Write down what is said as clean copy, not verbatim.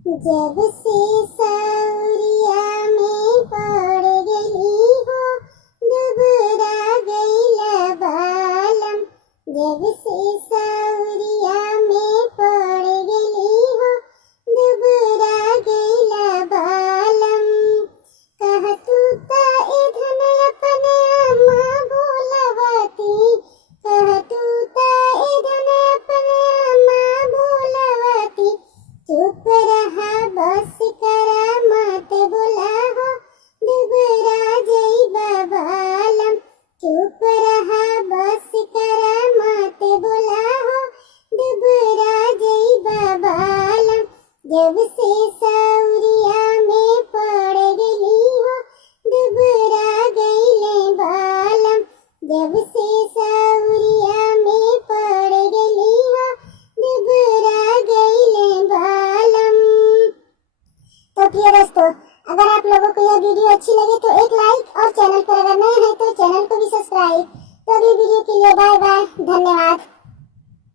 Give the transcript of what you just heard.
जब से सौरिया में पड़ गई हो दुबरा गईला बालम। जब से सौरिया में पड़ गई हो दुबरा गईला बालम। कह तू ता इधन अपने अम्मा भूलवती। कह तू ता इधन अपने अम्मा भूलवती। चुप रहा बस करा मत बोला हो दुबरा जईबा बालम। चुप रहा बस करा मत बोला हो दुबरा जईबा बालम। जब से सौरिया में पड़ गई हो दुबरा गईले बालम। जब से सौरिया में पड़ गई हो दुबरा गईले बालम। तो प्रिय दोस्तों, अगर आप लोगों को यह वीडियो अच्छी लगे तो एक लाइक और चैनल पर अगर नए हैं तो चैनल को भी सब्सक्राइब। तो अगली वीडियो के लिए बाय बाय, धन्यवाद।